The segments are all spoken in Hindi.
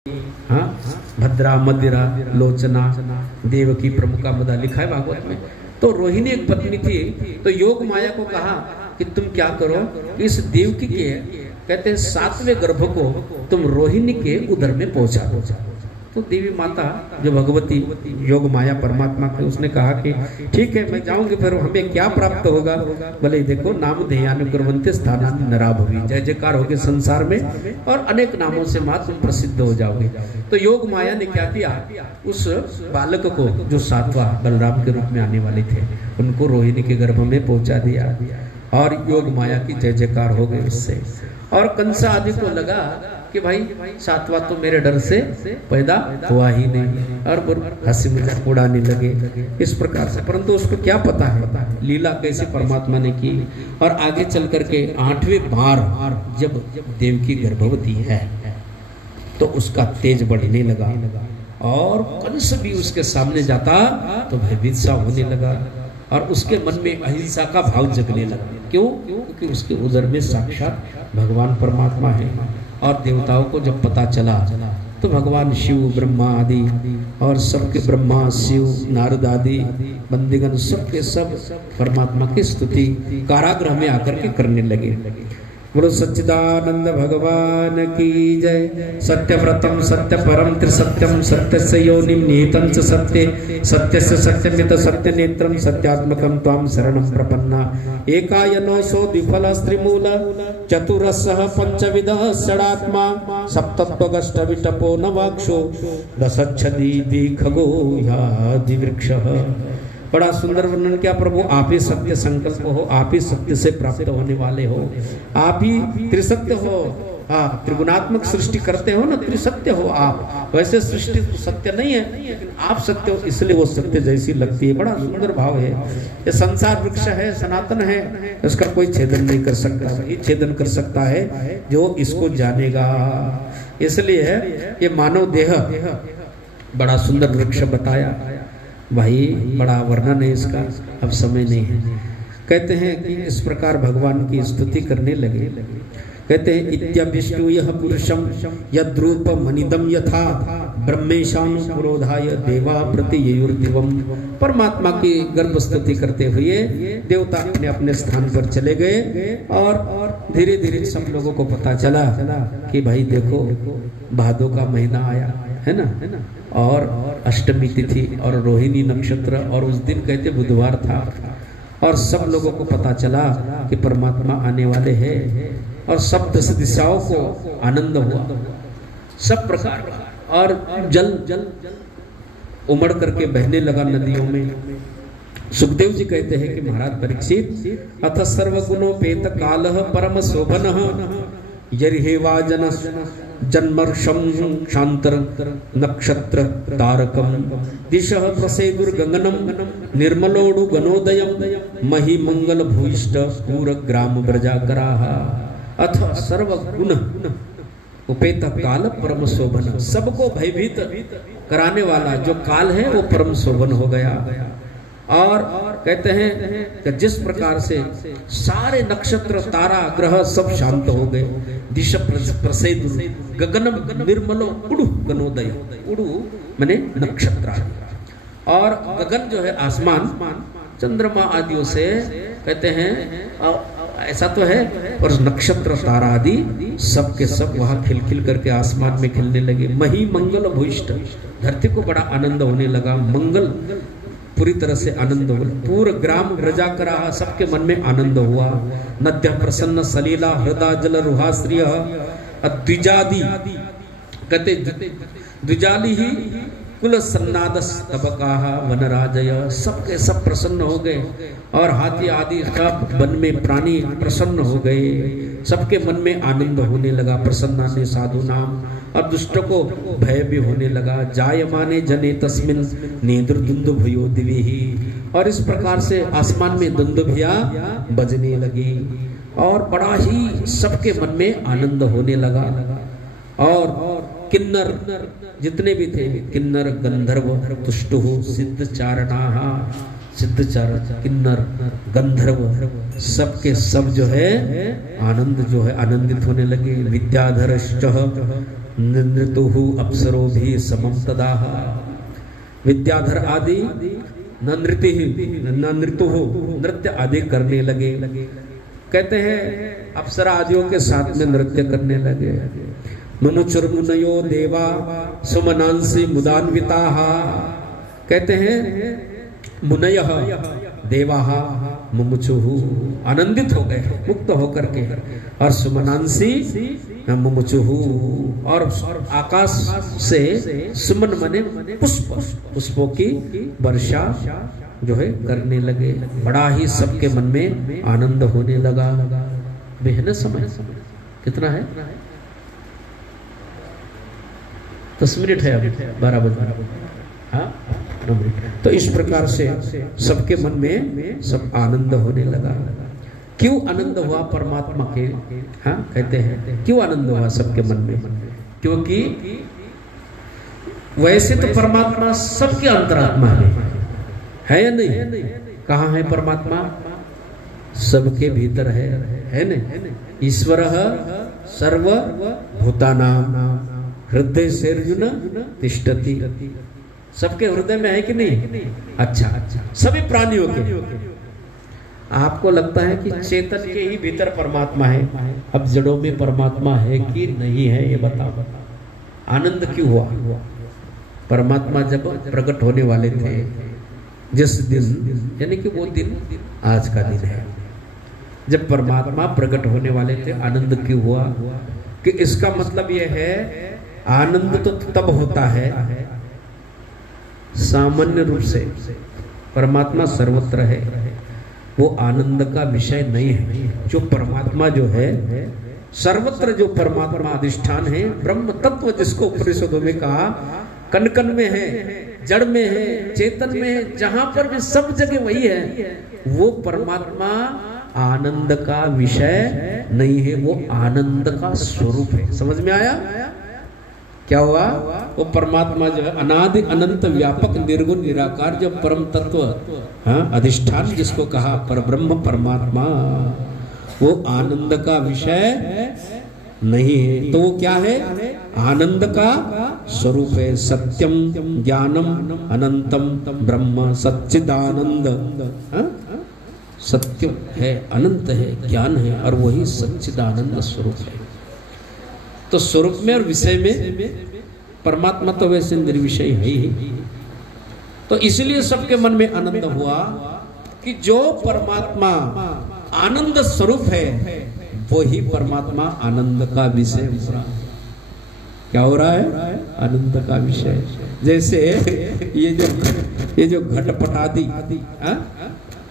हाँ, भद्रा मदिरा लोचना देवकी प्रमुखा मदा लिखा है भागवत में। तो रोहिणी एक पत्नी थी, तो योग माया को कहा कि तुम क्या करो, इस देवकी के कहते हैं 7वें गर्भ को तुम रोहिणी के उदर में पहुंचा दो। तो देवी माता जो भगवती योग माया परमात्मा के, उसने कहा कि ठीक है मैं जाऊंगी, फिर हमें क्या प्राप्त होगा? बोले देखो नाम ध्येयानुकुर्वन्ते स्थानानि नरा भुवि, जय जयकार होगे संसार में और अनेक नामों से मां तुम प्रसिद्ध हो जाओगे। तो योग माया ने क्या किया, उस बालक को जो 7वां बलराम के रूप में आने वाले थे उनको रोहिणी के गर्भ में पहुंचा दिया और योग माया की जय जयकार हो गई उससे। और कंसा आदि को लगा कि भाई 7वां तो मेरे डर से पैदा हुआ ही नहीं, और हंसी मजाक उड़ाने लगे इस प्रकार से। परंतु उसको क्या पता है लीला कैसे परमात्मा ने की। और आगे चल करके 8वें बार जब देवकी गर्भवती है तो उसका तेज बढ़ने लगा और कंस भी उसके सामने जाता तो भयभीत सा होने लगा और उसके मन में अहिंसा का भाव जगने लगा। क्यों? क्योंकि उसके उदर में साक्षात भगवान परमात्मा है। और देवताओं को जब पता चला तो भगवान शिव ब्रह्मा आदि और सबके ब्रह्मा शिव नारद आदि बंदीगण सबके सब परमात्मा की स्तुति कारागृह में आकर के करने लगे। बोलो सच्चिदानंद भगवान की जय। सत्यव्रतम सत्य परम त्रिसत्यम सत्यस्य योनिम निहितं च सत्ये सत्यस्य सत्यमित सत्य नेत्रम सत्यात्मकं त्वां शरणं प्रपन्ना। एकायनो सो द्विफल स्त्रीमूल चतुरस्सः पंचविधः षडात्मा सप्तत्वगष्ट विटपो नवाक्षो दशच्छदी द्विखगो यादि वृक्षः। बड़ा सुंदर वर्णन किया। प्रभु आप ही सत्य संकल्प हो, आप ही सत्य से प्राप्त होने वाले हो, आप ही त्रिसत्य हो। हाँ, त्रिगुणात्मक सृष्टि करते हो ना, त्रिसत्य हो आप। वैसे सृष्टि सत्य नहीं है लेकिन आप सत्य हो, इसलिए वो सत्य जैसी लगती है। बड़ा सुंदर भाव है। ये संसार वृक्ष है, सनातन है, इसका कोई छेदन नहीं कर सकता, वही छेदन कर सकता है जो इसको जानेगा। इसलिए ये मानव देह बड़ा सुंदर वृक्ष बताया भाई, बड़ा वर्णन है इसका, अब समय नहीं है। कहते हैं कि इस प्रकार भगवान की स्तुति करने लगे। कहते हैं इत्यभिष्टु यह पुरुषम यद्रूप मनिदम यथा ब्रह्मेशानु पुरोधाय देवा प्रति ययुर्दिवम। परमात्मा की गर्भ स्तुति करते हुए देवता अपने अपने स्थान पर चले गए और धीरे धीरे सब लोगों को पता चला कि भाई देखो भादो का महीना आया है ना, और अष्टमी तिथि और रोहिणी नक्षत्र, और उस दिन कहते बुधवार था, और सब लोगों को पता चला कि परमात्मा आने वाले हैं और सब 10 दिशाओं को आनंद हुआ सब प्रकार। और जल उमड़ करके बहने लगा नदियों में। सुखदेव जी कहते हैं कि महाराज परीक्षित अथ सर्वगुणोपेत कालः परम शोभनः यर्हेवाजन जन्मर्षम शांतर नक्षत्र तारकम दिशः प्रसेदुर्गगनम निर्मलोडु गणोदयम मही मंगल भूयिष्ठ पूर ग्राम ब्रजाकराः। अथ सर्वगुण उपेत काल परम शोभन, सबको भयभीत कराने वाला जो काल है वो परम शोभन हो गया। और कहते हैं कि जिस प्रकार से सारे नक्षत्र तारा ग्रह सब शांत हो गए, दिशा प्रसेद गगनम निर्मलो उड़ु गणोदय, उड़ु माने नक्षत्र, और गगन जो है आसमान चंद्रमा आदियों से कहते हैं ऐसा तो है, और नक्षत्र तारा आदि सब के सब वहां खिलखिल करके आसमान में खिलने लगे। मही मंगल भूयिष्ठ, धरती को बड़ा आनंद होने लगा, मंगल पूरी तरह से आनंद हुआ। पूर्ण ग्राम ब्रजाकरा, सबके मन में आनंद हुआ। नद्य प्रसन्न सलीला हृदय जल रुहाश्रिय द्विजादि, कहते द्विजाली ही कुल सन्नादस तबकाह वनराजय, सबके सब प्रसन्न हो गए और हाथी आदि सब वन में प्राणी प्रसन्न हो गए, सबके मन में आनंद होने लगा। प्रसन्ना ने साधु नाम, और दुष्टों को भय भी होने लगा। जायमाने जने तस्मिन नेदुर्दुंदुभयो दिविहि, और इस प्रकार से आसमान में दुंदुभिया बजने लगी और बड़ा ही सबके मन में आनंद होने लगा। और किन्नर जितने भी थे, किन्नर गंधर्व तुष्टुः सिद्ध चारणाः, सिद्ध चारण किन्नर गंधर्व सबके सब जो है आनंद जो है आनंदित होने लगे। विद्याधरश्च नृतुहु अप्सरो भी समम तदाह। विद्याधर आदि नृतुहु नृत्य आदि करने लगे। कहते हैं अप्सरा आदियों के साथ में नृत्य करने लगे। मुमुचुर्मुनयो देवा सुमनांसि मुदान्विताः। कहते हैं मुनयः देवाः मुमुचुहु आनंदित हो गए मुक्त होकर के, और सुमनांसि मुमुचुहु और आकाश से सुमन मने पुष्प, पुष्पों की वर्षा जो है करने लगे। बड़ा ही सबके मन में आनंद होने लगा। बेहद समय कितना है? 10 मिनट है, अभी 12 बजे। हाँ, तो इस प्रकार से सबके मन में सब आनंद होने लगा। क्यों आनंद हुआ परमात्मा के? हाँ, कहते हैं क्यों आनंद हुआ सबके मन में? क्योंकि वैसे तो परमात्मा सबके अंतरात्मा है या नहीं? कहाँ है परमात्मा? सबके भीतर है नहीं? ईश्वर सर्वभूतानां हृदय से अर्जुन तिष्ठति। सबके हृदय में है कि नहीं? अच्छा, सभी प्राणियों के। आपको लगता है कि चेतन के ही भीतर परमात्मा है, अब जड़ों में परमात्मा है कि नहीं है ये बताओ। आनंद क्यों हुआ? परमात्मा जब प्रकट होने वाले थे, जिस दिन, यानी कि वो दिन आज का दिन है जब परमात्मा प्रकट होने वाले थे, आनंद क्यों हुआ? कि इसका मतलब यह है आनंद तो तब होता है सामान्य रूप से, परमात्मा सर्वत्र है, वो आनंद का विषय नहीं है। जो परमात्मा जो है सर्वत्र, जो परमात्मा अधिष्ठान है, ब्रह्म तत्व जिसको उपनिषदों में कहा कण कण में है, जड़ में है, चेतन में है, जहां पर भी सब जगह वही है, वो परमात्मा आनंद का विषय नहीं है, वो आनंद का स्वरूप है। समझ में आया? क्या हुआ? वो परमात्मा जो है अनादि अनंत व्यापक निर्गुण निराकार, जो परम तत्व, हाँ, अधिष्ठान जिसको कहा पर ब्रह्म परमात्मा, वो आनंद का विषय नहीं है। तो वो क्या है? आनंद का स्वरूप है। सत्यम ज्ञानम अनंतम ब्रह्म सच्चिदानंद। सत्य है, अनंत है, ज्ञान है, और वही सच्चिदानंद स्वरूप है। तो स्वरूप में और विषय में परमात्मा तो वैसे निर्विषय है ही। तो इसलिए सबके मन में आनंद हुआ कि जो परमात्मा आनंद स्वरूप है, वही परमात्मा आनंद का विषय हो रहा है। क्या हो रहा है? आनंद का विषय। जैसे ये जो घटपट आदि,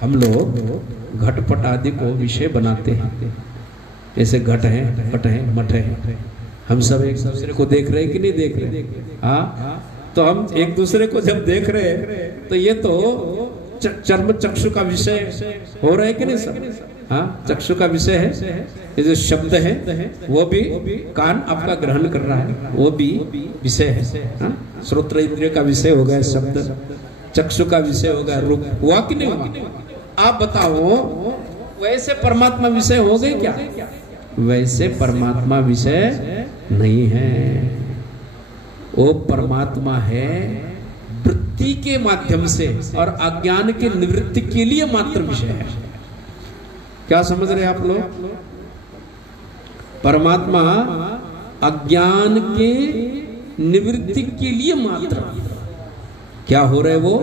हम लोग घटपट आदि को विषय बनाते हैं। जैसे घट है, पट है, मठ है, हम सब एक दूसरे को देख रहे हैं कि नहीं देख रहे? हाँ, तो हम एक दूसरे को जब देख रहे हैं तो ये तो चर्म चक्षु का विषय हो रहा है कि नहीं सब? हाँ, चक्षु का विषय है। ये जो शब्द है वो भी कान आपका ग्रहण कर रहा है, वो भी विषय है। हाँ, श्रोत्र इंद्रिय का विषय हो गया शब्द, चक्षु का विषय हो गया रूप। हुआ कि नहीं हुआ? आप बताओ, वैसे परमात्मा विषय हो गए क्या? वैसे परमात्मा विषय नहीं है। वो परमात्मा है वृत्ति के माध्यम से और अज्ञान के निवृत्ति के लिए मात्र विषय है। क्या समझ रहे हैं आप लोग? परमात्मा अज्ञान के निवृत्ति के लिए मात्र क्या हो रहे? वो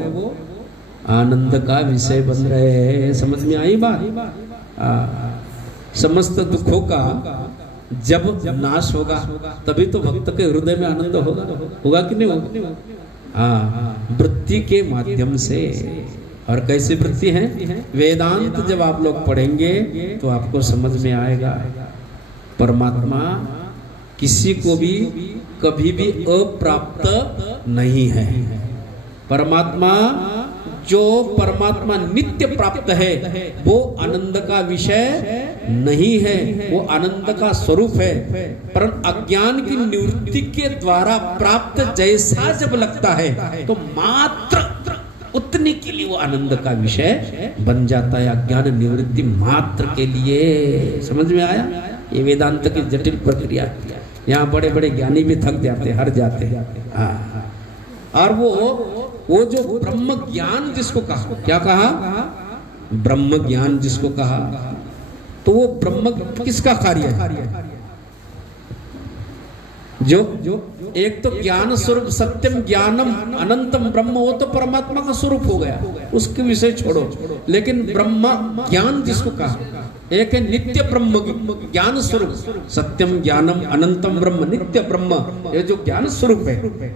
आनंद का विषय बन रहे हैं। समझ में आई बात? समस्त दुखों का जब नाश होगा तभी तो भक्त के हृदय में आनंद होगा कि नहीं होगा? हाँ, वृत्ति के माध्यम से। और कैसी वृत्ति है? वेदांत जब आप लोग पढ़ेंगे तो आपको समझ में आएगा, परमात्मा किसी को भी कभी भी अप्राप्त नहीं है। परमात्मा जो परमात्मा नित्य प्राप्त है, वो आनंद का विषय नहीं है, वो आनंद का स्वरूप है। पर अज्ञान की निवृत्ति के द्वारा प्राप्त जैसा जब लगता है तो मात्र उतने के लिए वो आनंद का विषय बन जाता है। अज्ञान निवृत्ति मात्र के लिए। समझ में आया? ये वेदांत की जटिल प्रक्रिया। यहाँ बड़े बड़े ज्ञानी भी थक जाते, हर जाते। हाँ, और वो जो ब्रह्म ज्ञान जिसको कहा, क्या कहा? ब्रह्म ज्ञान जिसको कहा, तो वो ब्रह्म किसका कार्य है? जो एक तो ज्ञान स्वरूप सत्यम ज्ञानम अनंतम ब्रह्म, वो तो परमात्मा का स्वरूप हो गया, उसके विषय छोड़ो। लेकिन ब्रह्म ज्ञान जिसको कहा, एक है नित्य ब्रह्म ज्ञान स्वरूप, सत्यम ज्ञानम अनंतम ब्रह्म, नित्य ब्रह्म, ये जो ज्ञान स्वरूप है